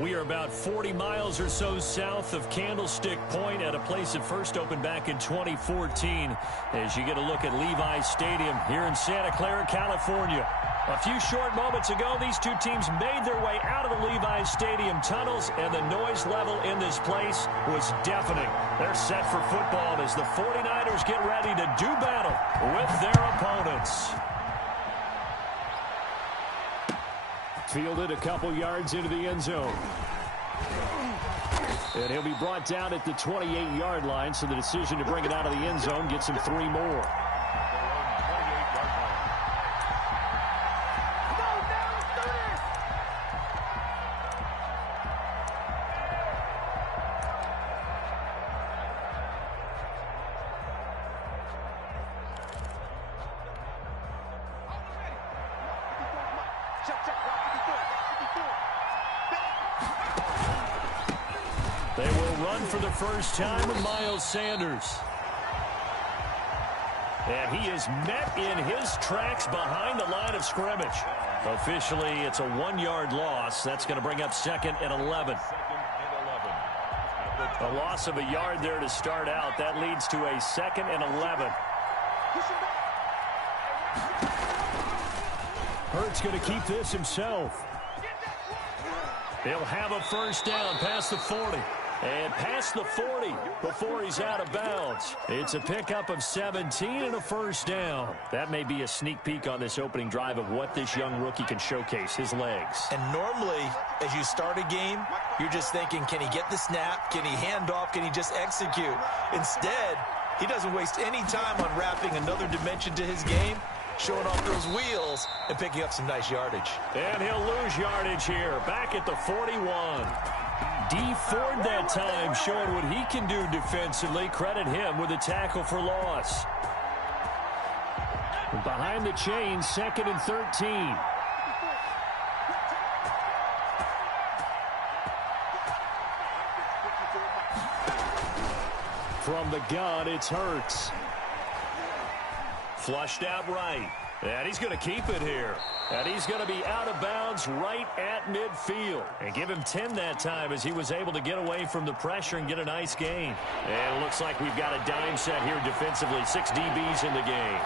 We are about 40 miles or so south of Candlestick Point at a place that first opened back in 2014 as you get a look at Levi's Stadium here in Santa Clara, California. A few short moments ago, these two teams made their way out of the Levi's Stadium tunnels, and the noise level in this place was deafening. They're set for football as the 49ers get ready to do battle with their opponents. Fielded a couple yards into the end zone. And he'll be brought down at the 28-yard line, so the decision to bring it out of the end zone gets him 3 more. They will run for the first time with Miles Sanders. And he is met in his tracks behind the line of scrimmage. Officially, it's a 1-yard loss. That's going to bring up 2nd and 11. A loss of a yard there to start out. That leads to a 2nd and 11. Hurts going to keep this himself. He'll have a first down past the 40. And past the 40 before he's out of bounds. It's a pickup of 17 and a first down. That may be a sneak peek on this opening drive of what this young rookie can showcase, his legs. And normally, as you start a game, you're just thinking, can he get the snap? Can he hand off? Can he just execute? Instead, he doesn't waste any time on wrapping another dimension to his game, showing off those wheels and picking up some nice yardage. And he'll lose yardage here, back at the 41. D Ford that time showing what he can do defensively. Credit him with a tackle for loss. Behind the chains, 2nd and 13. From the gun, it's Hurts. Flushed out right. And he's going to keep it here. And he's going to be out of bounds right at midfield. And give him 10 that time as he was able to get away from the pressure and get a nice gain. And it looks like we've got a dime set here defensively. 6 DBs in the game.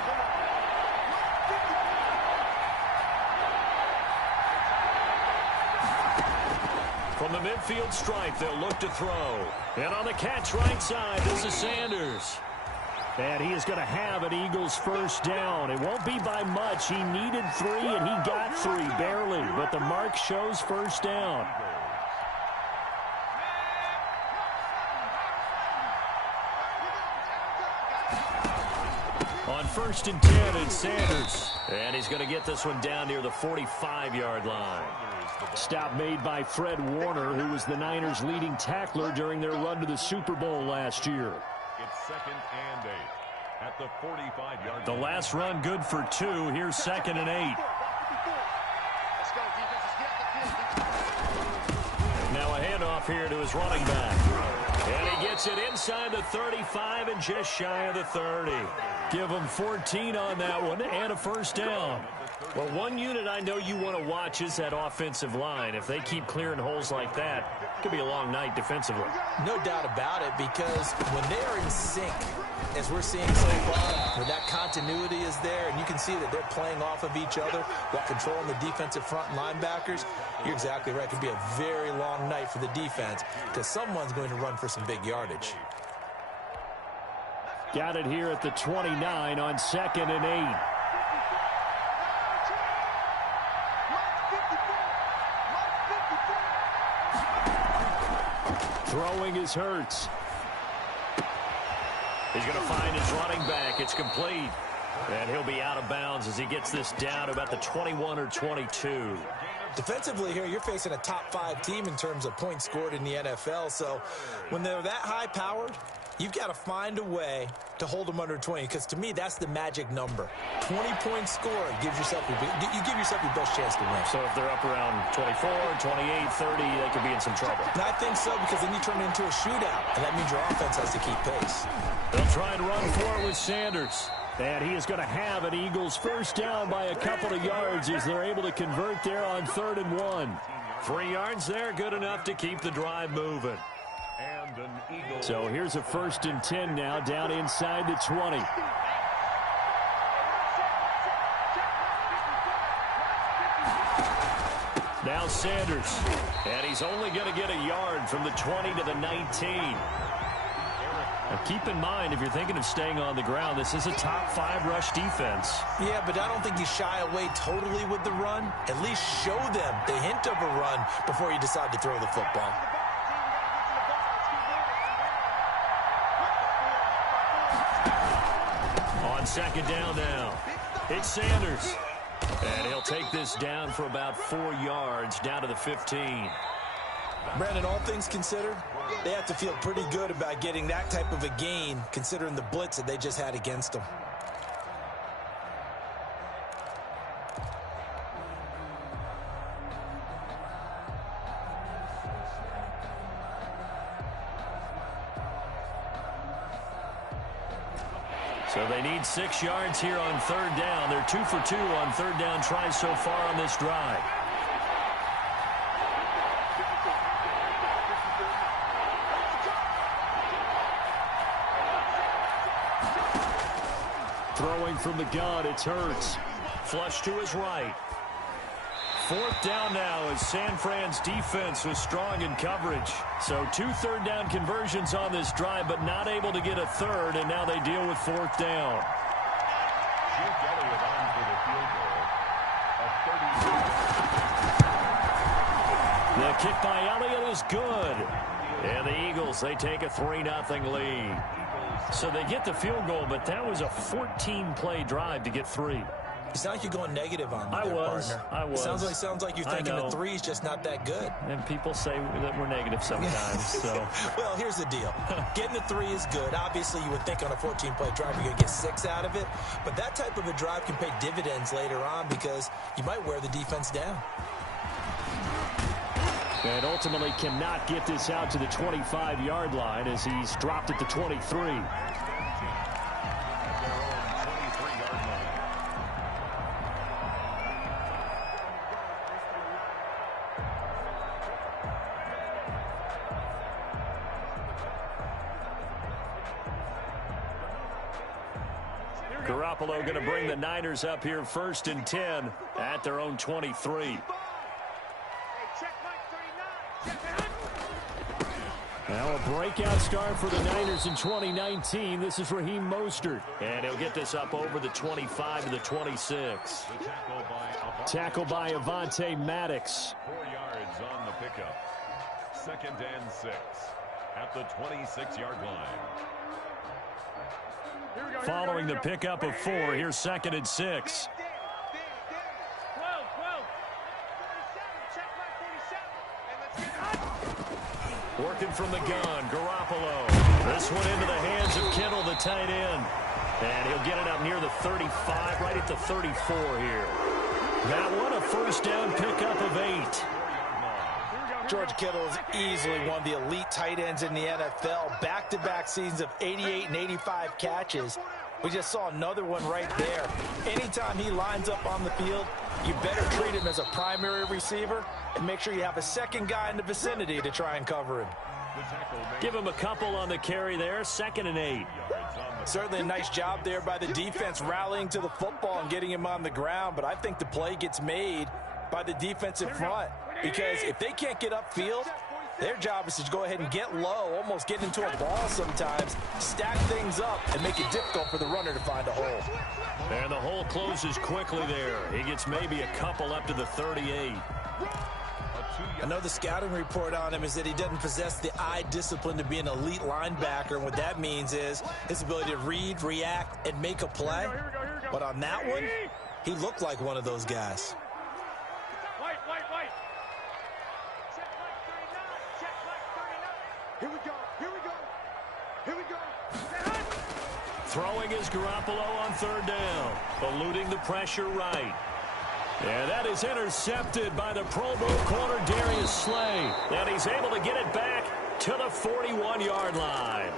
From the midfield stripe, they'll look to throw. And on the catch right side, this is Sanders. And he is going to have an Eagles first down. It won't be by much. He needed 3, and he got 3, barely. But the mark shows first down. On 1st and 10, it's Sanders. And he's going to get this one down near the 45-yard line. Stop made by Fred Warner, who was the Niners' leading tackler during their run to the Super Bowl last year. It's 2nd and 8 at the 45-yard line. The last run good for 2. Here's 2nd and 8. Now a handoff here to his running back. And he gets it inside the 35 and just shy of the 30. Give him 14 on that one and a first down. Well, one unit I know you want to watch is that offensive line. If they keep clearing holes like that, it could be a long night defensively. No doubt about it, because when they're in sync, as we're seeing so far, where that continuity is there, and you can see that they're playing off of each other while controlling the defensive front linebackers, you're exactly right. It could be a very long night for the defense because someone's going to run for some big yardage. Got it here at the 29 on 2nd and 8. Throwing is Hurts. He's going to find his running back. It's complete. And he'll be out of bounds as he gets this down to about the 21 or 22. Defensively here, you're facing a top 5 team in terms of points scored in the NFL. So when they're that high-powered, you've got to find a way to hold them under 20, because to me, that's the magic number. 20 points scored gives yourself you give yourself your best chance to win. So if they're up around 24, 28, 30, they could be in some trouble. And I think so, because then you turn it into a shootout, and that means your offense has to keep pace. They'll try and run for it with Sanders. And he is going to have an Eagles first down by a couple of yards as they're able to convert there on 3rd and 1. 3 yards there, good enough to keep the drive moving. And an Eagle. So here's a 1st and 10 now, down inside the 20. Now Sanders, and he's only going to get a yard from the 20 to the 19. Now keep in mind, if you're thinking of staying on the ground, this is a top 5 rush defense. Yeah, but I don't think you shy away totally with the run. At least show them the hint of a run before you decide to throw the football. On 2nd down now, it's Sanders. And he'll take this down for about 4 yards, down to the 15. Brandon, all things considered, they have to feel pretty good about getting that type of a gain, considering the blitz that they just had against them. So they need 6 yards here on 3rd down. They're 2 for 2 on 3rd down tries so far on this drive. Throwing from the gun, it's Hurts. Flush to his right. 4th down now as San Fran's defense was strong in coverage. So 2 3rd down conversions on this drive, but not able to get a 3rd, and now they deal with 4th down. The kick by Elliott is good. And the Eagles, they take a 3-0 lead. So they get the field goal, but that was a 14-play drive to get 3. It's not like you're going negative on me I was. It sounds like you're thinking the 3 is just not that good. And people say that we're negative sometimes. So, well, here's the deal. Getting the 3 is good. Obviously, you would think on a 14-play drive you're going to get 6 out of it. But that type of a drive can pay dividends later on because you might wear the defense down. And ultimately cannot get this out to the 25-yard line as he's dropped at the 23. Garoppolo going to bring the Niners up here 1st and 10 at their own 23. Now a breakout start for the Niners in 2019. This is Raheem Mostert. And he'll get this up over the 25 to the 26. Tackle by Avonte Maddox. 4 yards on the pickup. 2nd and 6 at the 26-yard line. Following the pickup of 4, here's 2nd and 6. Working from the gun, Garoppolo. This one into the hands of Kittle, the tight end. And he'll get it up near the 35, right at the 34 here. That one, a 1st down pickup of 8. George Kittle is easily one of the elite tight ends in the NFL. Back-to-back seasons of 88 and 85 catches. We just saw another one right there. Anytime he lines up on the field, you better treat him as a primary receiver and make sure you have a second guy in the vicinity to try and cover him. Give him a couple on the carry there, 2nd and 8. Certainly a nice job there by the defense rallying to the football and getting him on the ground, but I think the play gets made by the defensive front because if they can't get upfield, their job is to go ahead and get low, almost get into a ball sometimes, stack things up, and make it difficult for the runner to find a hole. And the hole closes quickly there. He gets maybe a couple up to the 38. I know the scouting report on him is that he doesn't possess the eye discipline to be an elite linebacker, and what that means is his ability to read, react, and make a play. But on that one, he looked like one of those guys. Throwing is Garoppolo on 3rd down, eluding the pressure right. And that is intercepted by the Pro Bowl corner Darius Slay. And he's able to get it back to the 41-yard line.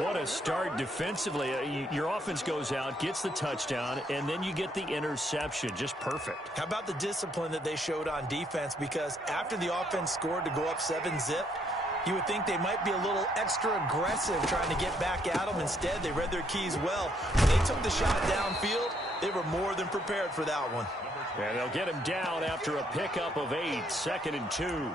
What a start defensively. Your offense goes out, gets the touchdown, and then you get the interception. Just perfect. How about the discipline that they showed on defense? Because after the offense scored to go up 7-zip, you would think they might be a little extra aggressive trying to get back at them. Instead, they read their keys well. When they took the shot downfield, they were more than prepared for that one. And they'll get him down after a pickup of 8, 2nd and 2.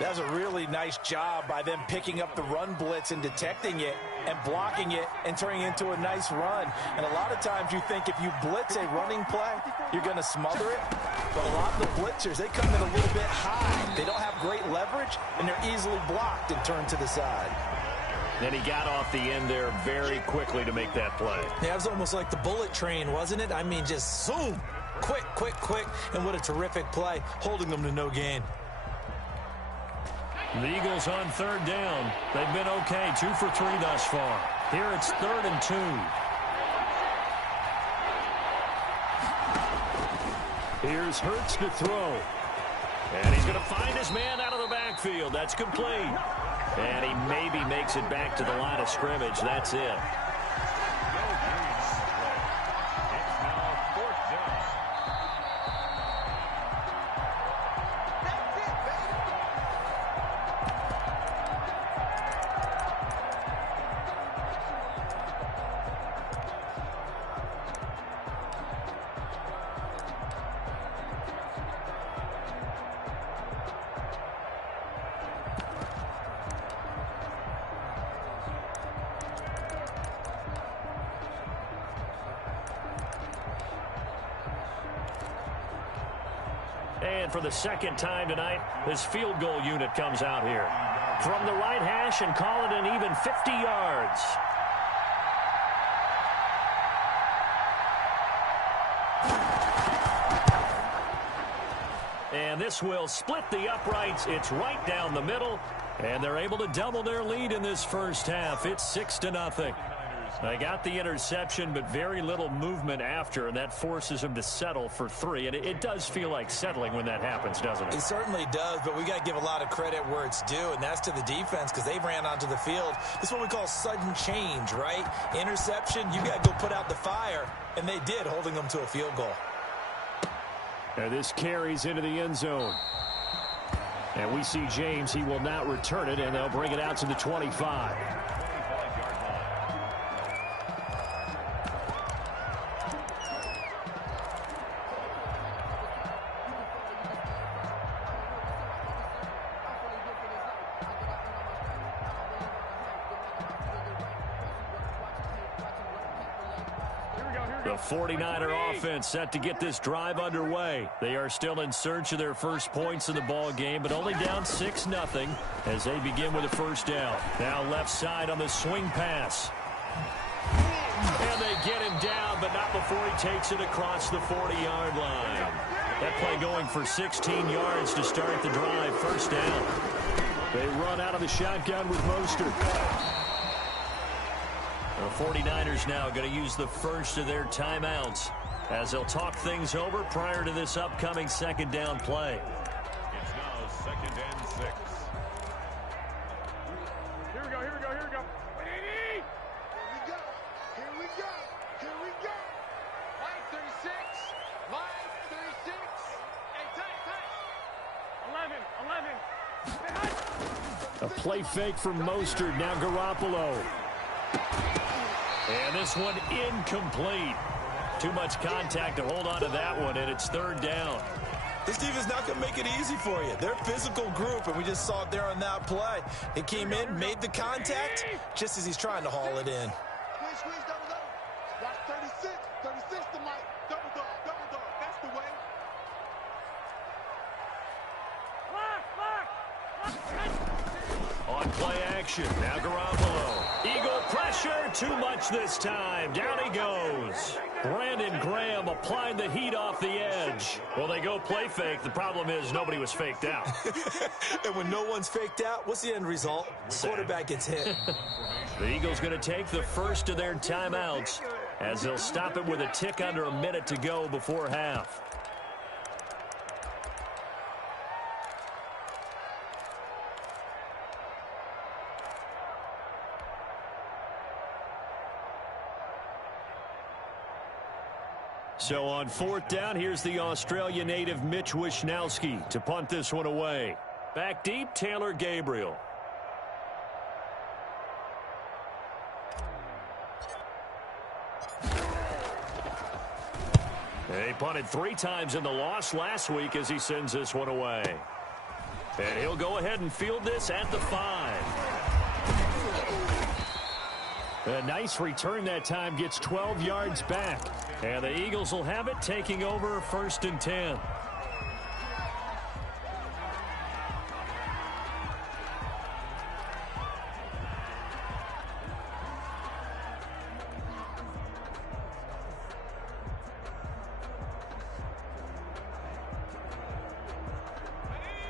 That was a really nice job by them picking up the run blitz and detecting it and blocking it and turning it into a nice run. And a lot of times you think if you blitz a running play, you're going to smother it. But a lot of the blitzers, they come in a little bit high. They don't have great leverage, and they're easily blocked and turned to the side. Then he got off the end there very quickly to make that play. Yeah, it was almost like the bullet train, wasn't it? I mean, just zoom. Quick, quick, quick. And what a terrific play, holding them to no gain. The Eagles on 3rd down. They've been okay, 2 for 3 thus far. Here it's 3rd and 2. Here's Hurts to throw. And he's going to find his man out of the backfield. That's complete. And he maybe makes it back to the line of scrimmage. That's it. And for the second time tonight, this field goal unit comes out here. From the right hash and call it an even 50 yards. And this will split the uprights. It's right down the middle. And they're able to double their lead in this first half. It's 6-0. They got the interception, but very little movement after, and that forces them to settle for 3. And it does feel like settling when that happens, doesn't it? It certainly does, but we got to give a lot of credit where it's due, and that's to the defense because they ran onto the field. This is what we call sudden change, right? Interception, you got to go put out the fire, and they did, holding them to a field goal. And this carries into the end zone. And we see James. He will not return it, and they'll bring it out to the 25. The 49er offense set to get this drive underway. They are still in search of their first points in the ball game, but only down 6-0 as they begin with a first down. Now left side on the swing pass. And they get him down, but not before he takes it across the 40-yard line. That play going for 16 yards to start the drive. First down. They run out of the shotgun with Mostert. The 49ers now going to use the first of their timeouts as they'll talk things over prior to this upcoming second down play. It's now 2nd and 6. Here we go, here we go, here we go. Here we go, here we go, here we go. Line 36, line 36. Hey, tight, 11. A play fake from Mostert. Now Garoppolo. And this one incomplete. Too much contact to hold on to that one, and it's 3rd down. This defense not going to make it easy for you. They're a physical group, and we just saw it there on that play. He came in, made the contact, just as he's trying to haul it in. Squeeze, double dog. That's 36, 36 to Mike. Double dog, that's the way. On play action, now Garoppolo. Eagle pressure, too much this time. Down he goes. Brandon Graham applying the heat off the edge. Well, they go play fake. The problem is nobody was faked out. And when no one's faked out, what's the end result? Quarterback gets hit. The Eagles going to take the first of their timeouts as they'll stop it with a tick under a minute to go before half. So on 4th down, here's the Australia native Mitch Wishnowsky to punt this one away. Back deep, Taylor Gabriel. He punted 3 times in the loss last week as he sends this one away. And he'll go ahead and field this at the 5. A nice return that time, gets 12 yards back. And the Eagles will have it, taking over 1st and 10.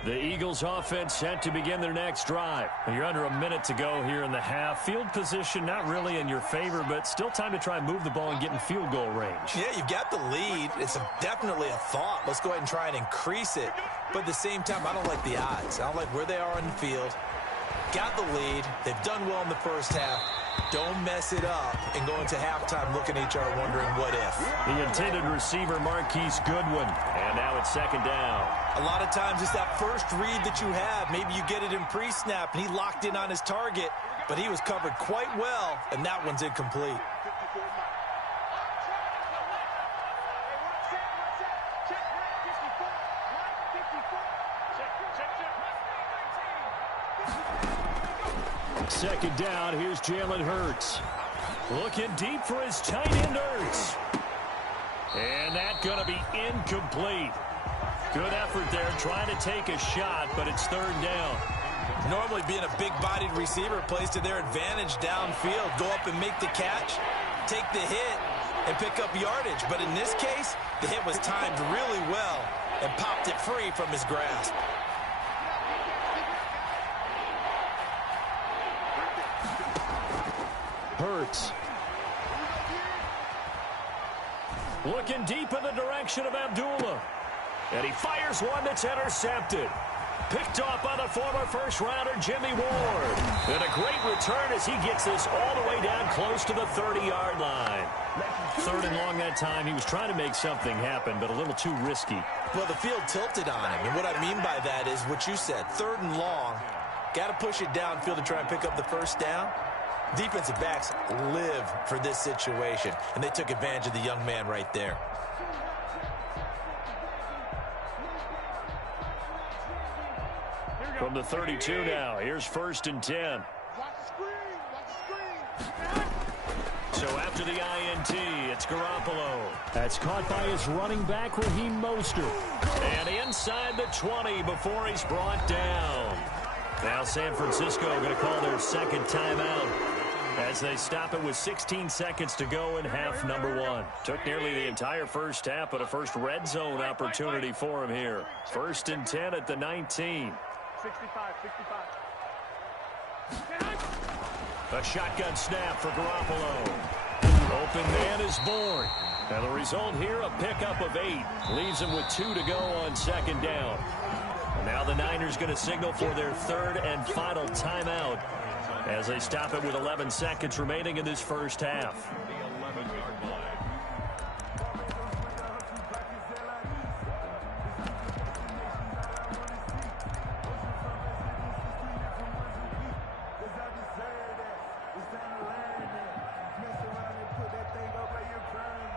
The Eagles offense set to begin their next drive. You're under a minute to go here in the half. Field position not really in your favor, but still time to try and move the ball and get in field goal range. Yeah, you've got the lead. It's definitely a thought. Let's go ahead and try and increase it. But at the same time, I don't like the odds. I don't like where they are on the field. Got the lead. They've done well in the first half. Don't mess it up and go into halftime looking at each other wondering what if. The intended receiver, Marquise Goodwin. And now it's 2nd down. A lot of times it's that first read that you have. Maybe you get it in pre-snap, and he locked in on his target, but he was covered quite well, and that one's incomplete. Second down, here's Jalen Hurts. Looking deep for his tight end, Hurts. And that's going to be incomplete. Good effort there, trying to take a shot, but it's 3rd down. Normally being a big-bodied receiver plays to their advantage downfield. Go up and make the catch, take the hit, and pick up yardage. But in this case, the hit was timed really well and popped it free from his grasp. Hurts. Looking deep in the direction of Abdullah. And he fires one that's intercepted. Picked off by the former first-rounder Jimmy Ward. And a great return as he gets this all the way down close to the 30-yard line. 3rd and long that time. He was trying to make something happen, but a little too risky. Well, the field tilted on him. And what I mean by that is what you said. 3rd and long. Got to push it downfield to try and pick up the first down. Defensive backs live for this situation, and they took advantage of the young man right there. From the 32 now, here's 1st and 10. So after the INT, it's Garoppolo. That's caught by his running back, Raheem Mostert. And inside the 20 before he's brought down. Now San Francisco going to call their 2nd timeout as they stop it with 16 seconds to go in half number 1. Took nearly the entire first half, but a first red zone opportunity for him here. 1st and 10 at the 19. 65. A shotgun snap for Garoppolo. Open man is born. And the result here, a pickup of 8. Leaves him with 2 to go on 2nd down. Now the Niners going to signal for their 3rd and final timeout as they stop it with 11 seconds remaining in this first half. The 11-yard line.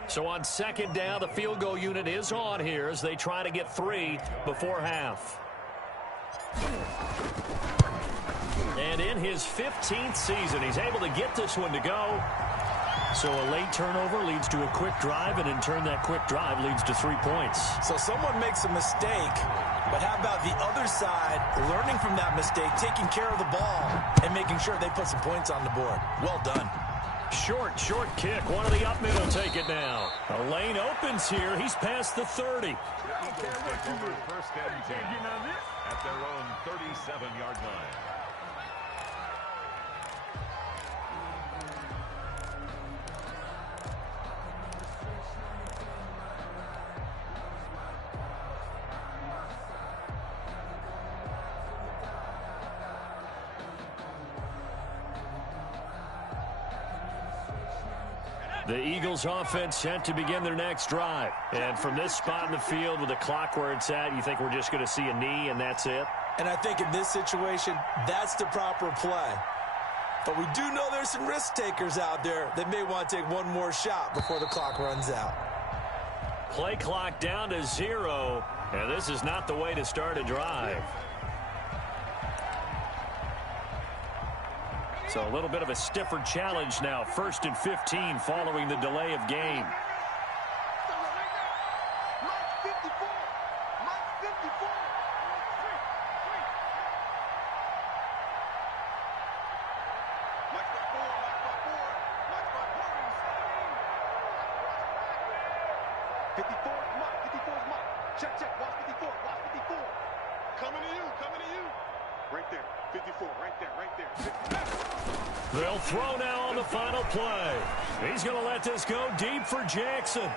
So on 2nd down, the field goal unit is on here as they try to get 3 before half. And in his 15th season, he's able to get this one to go. So a late turnover leads to a quick drive, and in turn that quick drive leads to 3 points. So someone makes a mistake, but how about the other side learning from that mistake, taking care of the ball, and making sure they put some points on the board? Well done. Short kick. One of the up mid will take it now. A lane opens here. He's past the 30. Eagles take over 1st and 10 at their own 37-yard line. The Eagles offense set to begin their next drive. And from this spot in the field with the clock where it's at, you think we're just going to see a knee and that's it? And I think in this situation, that's the proper play. But we do know there's some risk takers out there that may want to take one more shot before the clock runs out. Play clock down to 0, and this is not the way to start a drive. So a little bit of a stiffer challenge now. 1st and 15 following the delay of game. Check. Watch 54. Watch 54. Coming to you. Right there. 54. Right there. 54. They'll throw now on the final play. He's going to let this go deep for Jackson.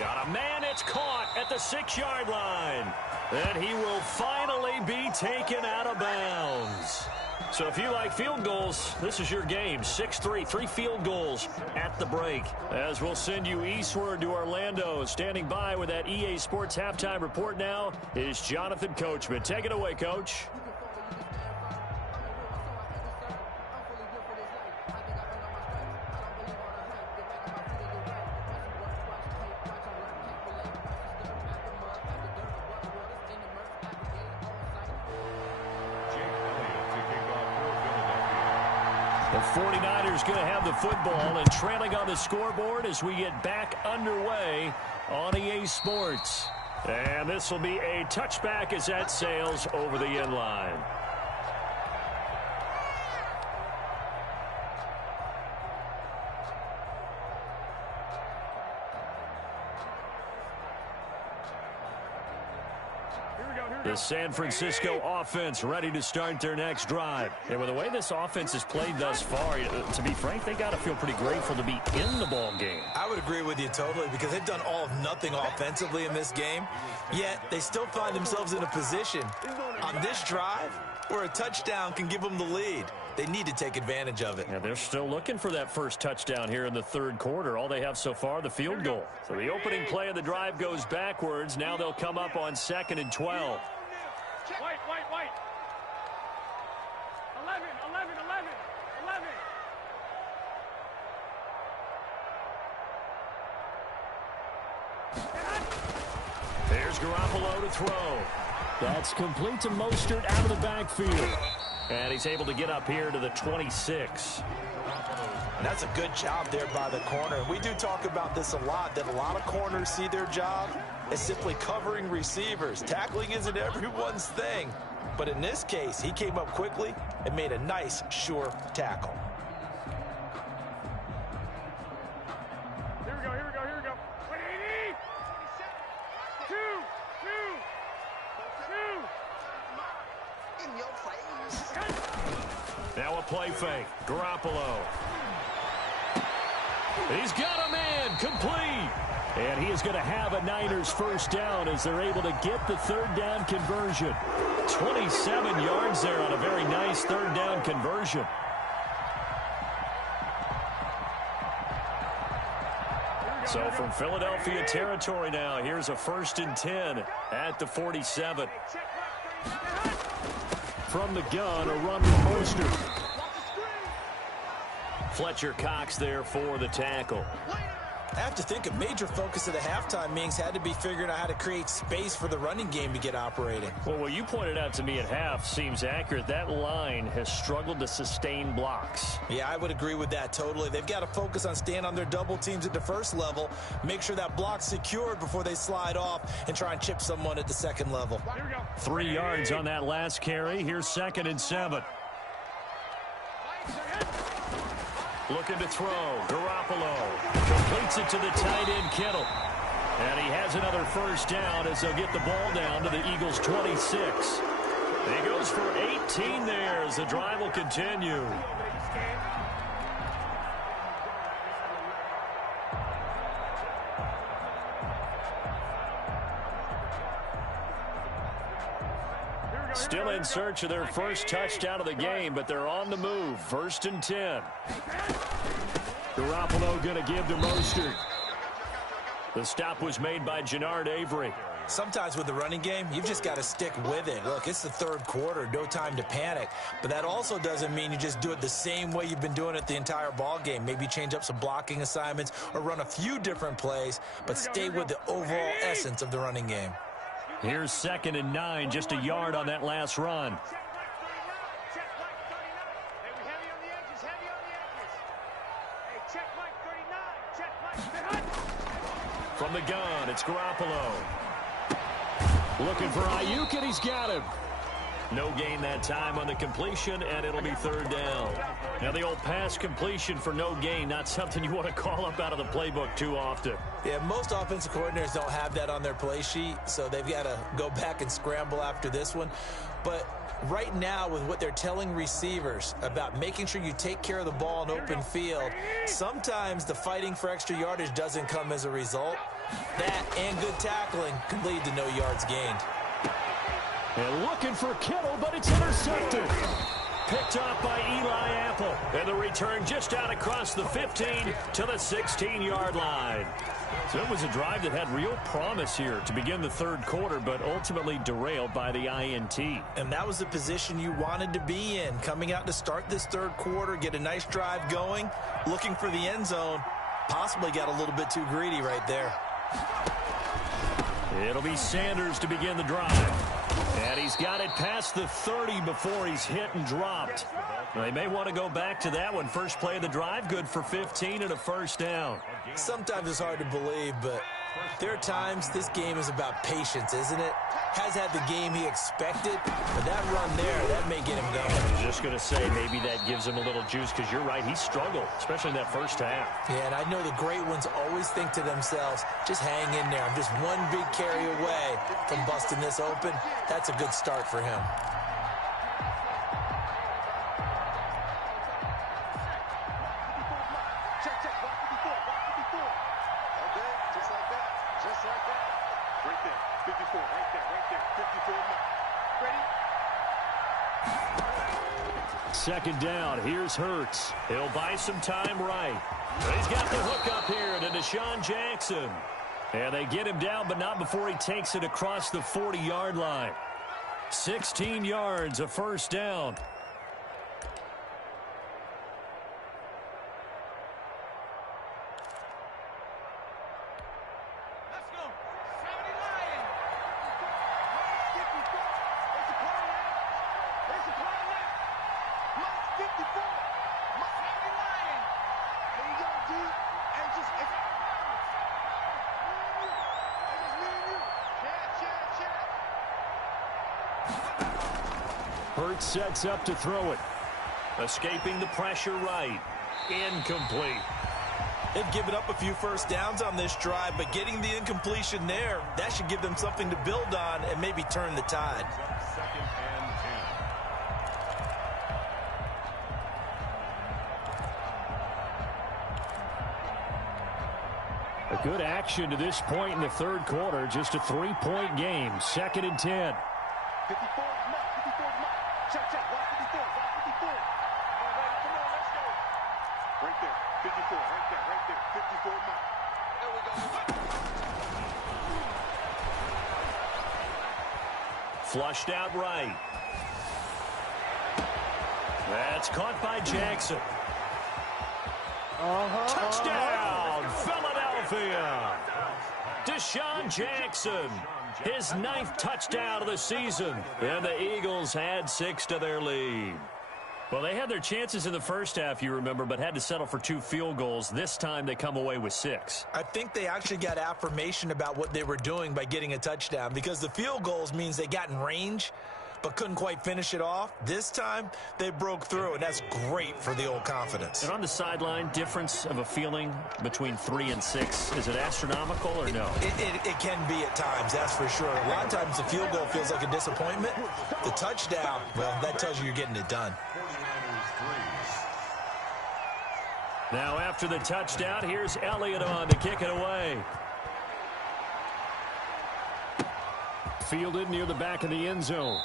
Got a man. It's caught at the 6-yard line. And he will finally be taken out of bounds. So if you like field goals, this is your game. 6-3, 3 field goals at the break. As we'll send you eastward to Orlando. Standing by with that EA Sports halftime report now is Jonathan Coachman. Take it away, Coach. The 49ers going to have the football and trailing on the scoreboard as we get back underway on EA Sports. And this will be a touchback as that sails over the end line. The San Francisco offense ready to start their next drive. And with the way this offense has played thus far, to be frank, they got to feel pretty grateful to be in the ball game. I would agree with you totally because they've done all of nothing offensively in this game, yet they still find themselves in a position on this drive where a touchdown can give them the lead. They need to take advantage of it. Yeah, they're still looking for that first touchdown here in the third quarter. All they have so far, the field goal. So the opening play of the drive goes backwards. Now they'll come up on 2nd and 12. White. 11. There's Garoppolo to throw. That's complete to Mostert out of the backfield. And he's able to get up here to the 26. That's a good job there by the corner. We do talk about this a lot, that a lot of corners see their job as simply covering receivers. Tackling isn't everyone's thing. But in this case, he came up quickly and made a nice, sure tackle. Here we go. 180. 2. In your face. Now a play fake. Garoppolo. He's got a man. Complete. And he is going to have a Niners first down as they're able to get the third down conversion. 27 yards there on a very nice third down conversion. So from Philadelphia territory now, here's a 1st and 10 at the 47. From the gun, a run with Mostert. Fletcher Cox there for the tackle. I have to think a major focus of the halftime meetings had to be figuring out how to create space for the running game to get operating. Well, what you pointed out to me at half seems accurate. That line has struggled to sustain blocks. Yeah, I would agree with that totally. They've got to focus on staying on their double teams at the first level, make sure that block's secured before they slide off and try and chip someone at the second level. 3 yards on that last carry. Here's 2nd and 7. Looking to throw. Garoppolo completes it to the tight end, Kittle. And he has another first down as they'll get the ball down to the Eagles' 26. He goes for 18 there as the drive will continue. Still in search of their first touchdown of the game, but they're on the move. 1st and 10. Garoppolo going to give to Mostert. The stop was made by Genard Avery. Sometimes with the running game, you've just got to stick with it. Look, it's the third quarter, no time to panic. But that also doesn't mean you just do it the same way you've been doing it the entire ball game. Maybe change up some blocking assignments or run a few different plays, but stay with the overall essence of the running game. Here's 2nd and 9, just a yard on that last run. From the gun, it's Garoppolo. Looking for Ayuk, and he's got him. No gain that time on the completion, and it'll be 3rd down. Now, the old pass completion for no gain, not something you want to call up out of the playbook too often. Yeah, most offensive coordinators don't have that on their play sheet, so they've got to go back and scramble after this one. But right now, with what they're telling receivers about making sure you take care of the ball in open field, sometimes the fighting for extra yardage doesn't come as a result. That and good tackling can lead to no yards gained. And looking for Kittle, but it's intercepted. Picked off by Eli Apple. And the return just out across the 15 to the 16-yard line. So it was a drive that had real promise here to begin the third quarter, but ultimately derailed by the INT. And that was the position you wanted to be in, coming out to start this third quarter, get a nice drive going, looking for the end zone. Possibly got a little bit too greedy right there. It'll be Sanders to begin the drive. And he's got it past the 30 before he's hit and dropped. They may want to go back to that one. First play of the drive, good for 15 and a 1st down. Sometimes it's hard to believe, but there are times this game is about patience, isn't it? Has had the game he expected, but that run there, that may get him going. I was just going to say maybe that gives him a little juice because you're right, he struggled, especially in that first half. Yeah, and I know the great ones always think to themselves, just hang in there. I'm just one big carry away from busting this open. That's a good start for him. Second down, here's Hurts. He'll buy some time right. He's got the hook up here to Deshaun Jackson. And they get him down, but not before he takes it across the 40-yard line. 16 yards, a 1st down. Hurts sets up to throw it. Escaping the pressure right. Incomplete. They've given up a few 1st downs on this drive, but getting the incompletion there, that should give them something to build on and maybe turn the tide. 2nd and 10. A good action to this point in the third quarter. Just a 3-point game. 2nd and 10. 54 mark, 54 mark. Check, watch 54, watch 54. All right, come on, let's go. Right there, 54, right there, 54 mark. There we go. Flushed out right. That's caught by Jackson. Touchdown, Philadelphia. Deshaun Jackson, his 9th touchdown of the season. And the Eagles had 6 to their lead. Well, they had their chances in the first half, you remember, but had to settle for 2 field goals. This time they come away with 6. I think they actually got affirmation about what they were doing by getting a touchdown, because the field goals means they got in range but couldn't quite finish it off. This time they broke through, and that's great for the old confidence. And on the sideline, difference of a feeling between 3 and 6, is it astronomical or no? It can be at times, that's for sure. A lot of times the field goal feels like a disappointment. The touchdown, well, that tells you you're getting it done. Now after the touchdown, here's Elliott on to kick it away. Fielded near the back of the end zone.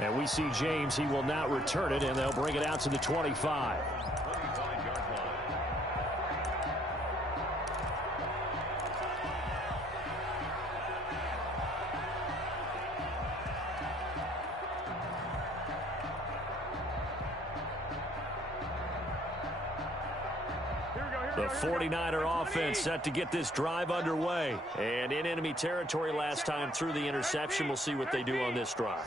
And we see James, he will not return it, and they'll bring it out to the 25. 25-yard line. The 49er offense set to get this drive underway. And in enemy territory last time through the interception. We'll see what they do on this drive.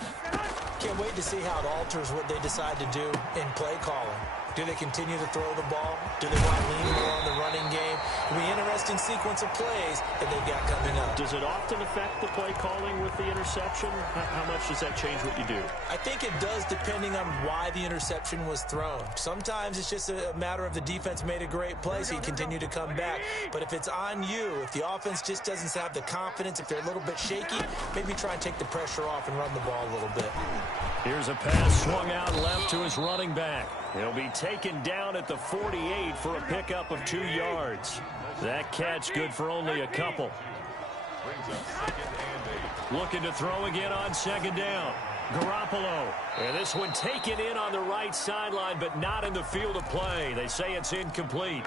Can't wait to see how it alters what they decide to do in play calling. Do they continue to throw the ball? Do they want to lean more on the running game? It'll be an interesting sequence of plays that they've got coming up. Does it often affect the play calling with the interception? How much does that change what you do? I think it does depending on why the interception was thrown. Sometimes it's just a matter of the defense made a great play, so you continue to come back. But if it's on you, if the offense just doesn't have the confidence, if they're a little bit shaky, maybe try and take the pressure off and run the ball a little bit. Here's a pass swung out left to his running back. He'll be taken down at the 48 for a pickup of 2 yards. That catch good for only a couple. Looking to throw again on second down. Garoppolo. And this one taken in on the right sideline, but not in the field of play. They say it's incomplete.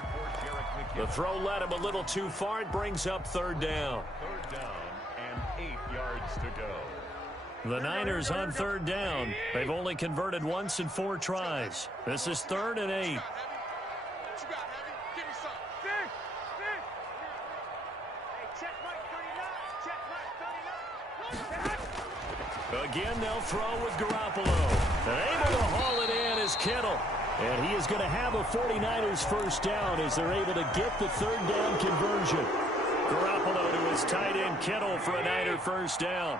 The throw led him a little too far. It brings up third down. Third down and 8 yards to go. The Niners on third down. They've only converted once in 4 tries. This is 3rd and 8. Again, they'll throw with Garoppolo. And able to haul it in is Kittle. And he is going to have a 49ers first down as they're able to get the third down conversion. Garoppolo to his tight end Kittle for a Niner first down.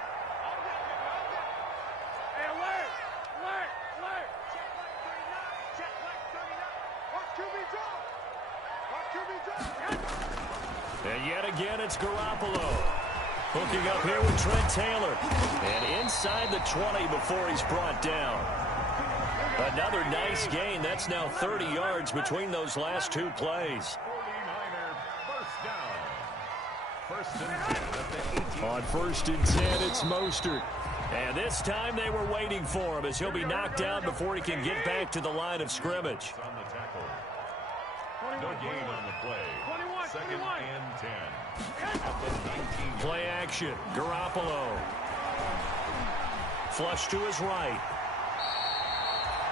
And yet again, it's Garoppolo. Hooking up here with Trent Taylor. And inside the 20 before he's brought down. Another nice gain. That's now 30 yards between those last 2 plays. 49er first down. First and 10 at the 18. On 1st and 10, it's Mostert. And this time they were waiting for him as he'll be knocked down before he can get back to the line of scrimmage. On the tackle. No gain on the play. 2nd and 10. At the 19. Play action. Garoppolo. Flush to his right.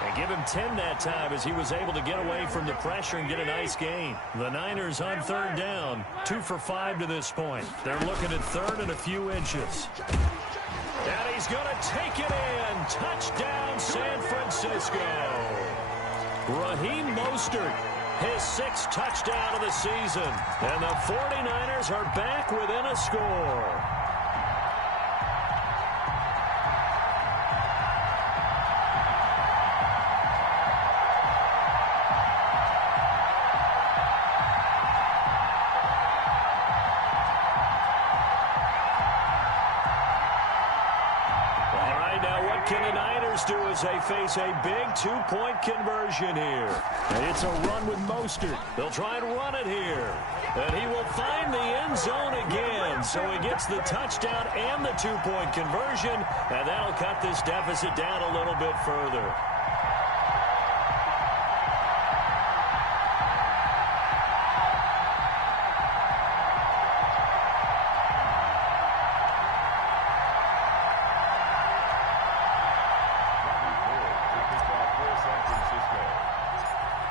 And give him 10 that time as he was able to get away from the pressure and get a nice gain. The Niners on third down. 2 for 5 to this point. They're looking at third and a few inches. And he's going to take it in. Touchdown, San Francisco. Raheem Mostert, his 6th touchdown of the season. And the 49ers are back within a score. Can the Niners do as they face a big 2-point conversion here? It's a run with Mostert. They'll try and run it here. And he will find the end zone again. So he gets the touchdown and the 2-point conversion. And that'll cut this deficit down a little bit further.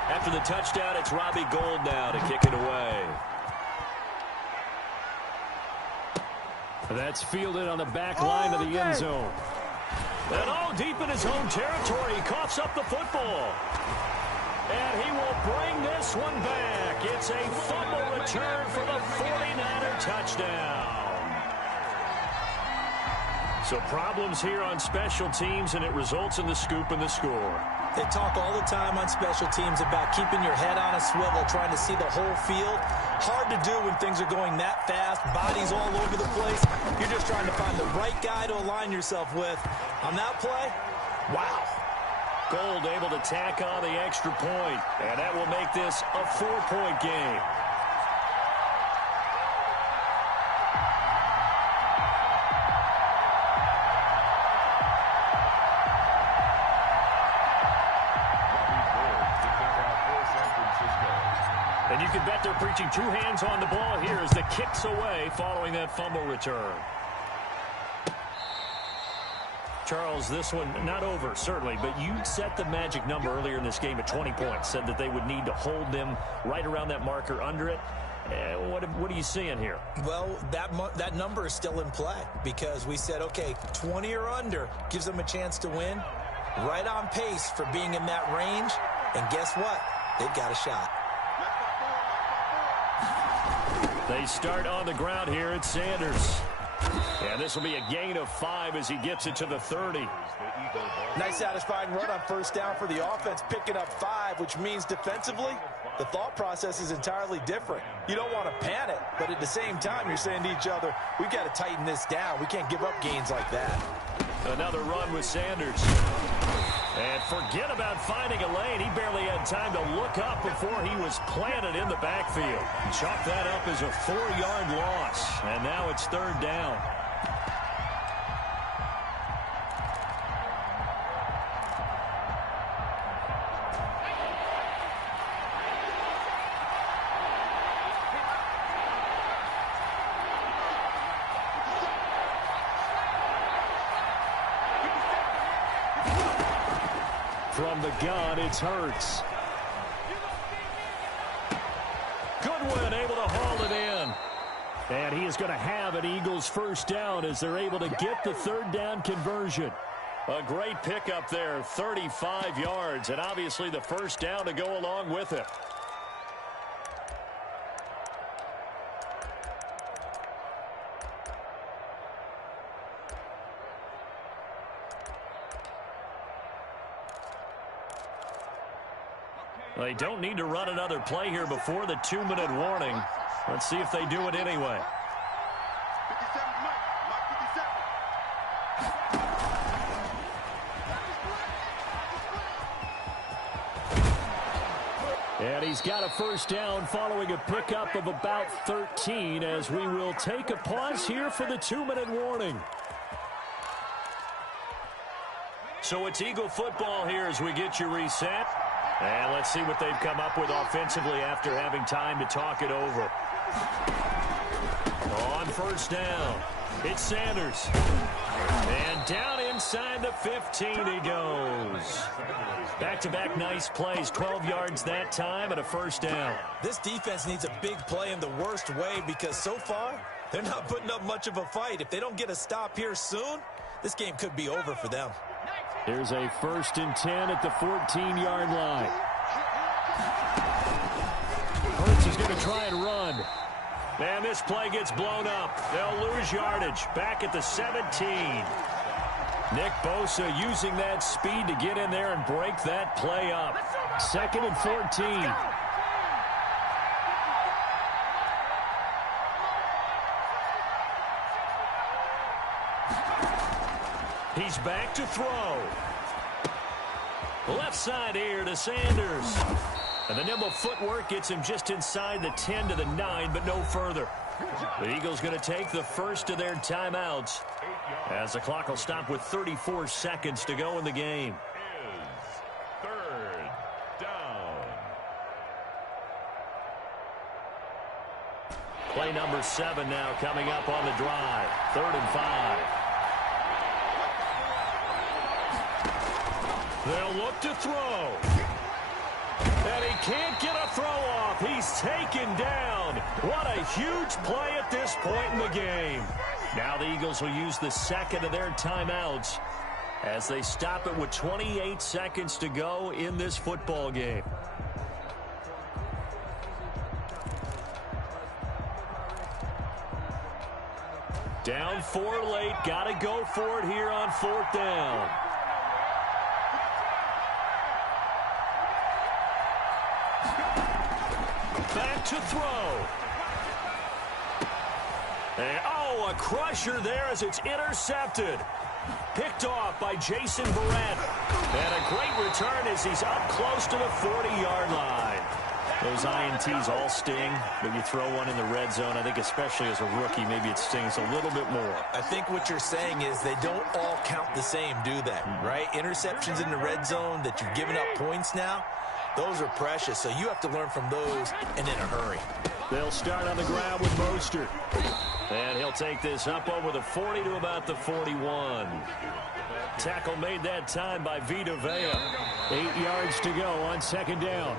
After the touchdown, it's Robbie Gould now to kick it away. That's fielded on the back line of the end zone. And deep in his own territory, he coughs up the football. And he will bring this one back. It's a fumble return for the 49er touchdown. So problems here on special teams, and it results in the scoop and the score. They talk all the time on special teams about keeping your head on a swivel, trying to see the whole field. Hard to do when things are going that fast, bodies all over the place. You're just trying to find the right guy to align yourself with. On that play, wow. Gould able to tack on the extra point, and that will make this a 4-point game. And you can bet they're preaching 2 hands on the ball here as the kick's away following that fumble return. Charles, this one not over, certainly, but you set the magic number earlier in this game at 20 points, said that they would need to hold them right around that marker under it. What are you seeing here? Well, that number is still in play because we said, okay, 20 or under gives them a chance to win. Right on pace for being in that range. And guess what? They've got a shot. They start on the ground here at Sanders. And this will be a gain of 5 as he gets it to the 30. Nice satisfying run on first down for the offense, picking up 5, which means defensively, the thought process is entirely different. You don't want to panic, but at the same time, you're saying to each other, we've got to tighten this down. We can't give up gains like that. Another run with Sanders. And forget about finding a lane. He barely had time to look up before he was planted in the backfield. Chalk that up as a 4-yard loss. And now it's 3rd down. From the gun, it's Hurts. Goodwin able to haul it in. And he is going to have an Eagles first down as they're able to get the 3rd down conversion. A great pickup there, 35 yards, and obviously the first down to go along with it. They don't need to run another play here before the 2-minute warning. Let's see if they do it anyway. 57, Mike, And he's got a first down following a pickup of about 13 as we will take a pause here for the 2-minute warning. So it's Eagle football here as we get you reset. And let's see what they've come up with offensively after having time to talk it over. On first down, it's Sanders. And down inside the 15 he goes. Back-to-back nice plays, 12 yards that time and a first down. This defense needs a big play in the worst way because so far, they're not putting up much of a fight. If they don't get a stop here soon, this game could be over for them. Here's a 1st and 10 at the 14-yard line. Hurts is going to try and run. And this play gets blown up. They'll lose yardage. Back at the 17. Nick Bosa using that speed to get in there and break that play up. 2nd and 14. He's back to throw. Left side here to Sanders. And the nimble footwork gets him just inside the 10 to the 9, but no further. The Eagles going to take the first of their timeouts as the clock will stop with 34 seconds to go in the game. Is 3rd down. Play number 7 now coming up on the drive. 3rd and 5. They'll look to throw. And he can't get a throw off. He's taken down. What a huge play at this point in the game. Now the Eagles will use the 2nd of their timeouts as they stop it with 28 seconds to go in this football game. Down 4 late. Got to go for it here on 4th down. Back to throw. And, a crusher there as it's intercepted. Picked off by Jason Verrett. And a great return as he's up close to the 40-yard line. Those INTs all sting, but you throw one in the red zone, I think especially as a rookie, maybe it stings a little bit more. I think what you're saying is they don't all count the same, do they? Right? Interceptions in the red zone that you've given up points now, those are precious, so you have to learn from those and in a hurry. They'll start on the ground with Mostert. And he'll take this up over the 40 to about the 41. Tackle made that time by Vita Vea. 8 yards to go on second down.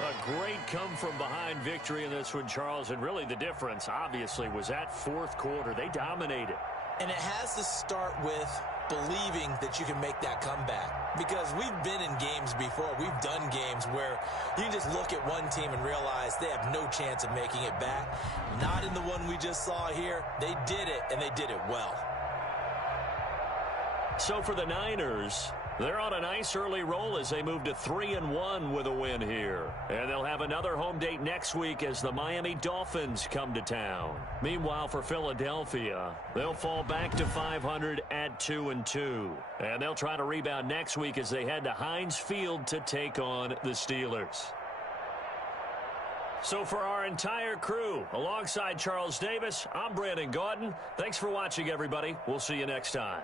A great come-from-behind victory in this one, Charles. And really the difference, obviously, was that fourth quarter. They dominated. And it has to start with believing that you can make that comeback. Because we've been in games before. We've done games where you can just look at one team and realize they have no chance of making it back. Not in the one we just saw here. They did it, and they did it well. So for the Niners, they're on a nice early roll as they move to 3-1 with a win here. And they'll have another home date next week as the Miami Dolphins come to town. Meanwhile, for Philadelphia, they'll fall back to 500 at 2-2. And they'll try to rebound next week as they head to Heinz Field to take on the Steelers. So for our entire crew, alongside Charles Davis, I'm Brandon Gaudin. Thanks for watching, everybody. We'll see you next time.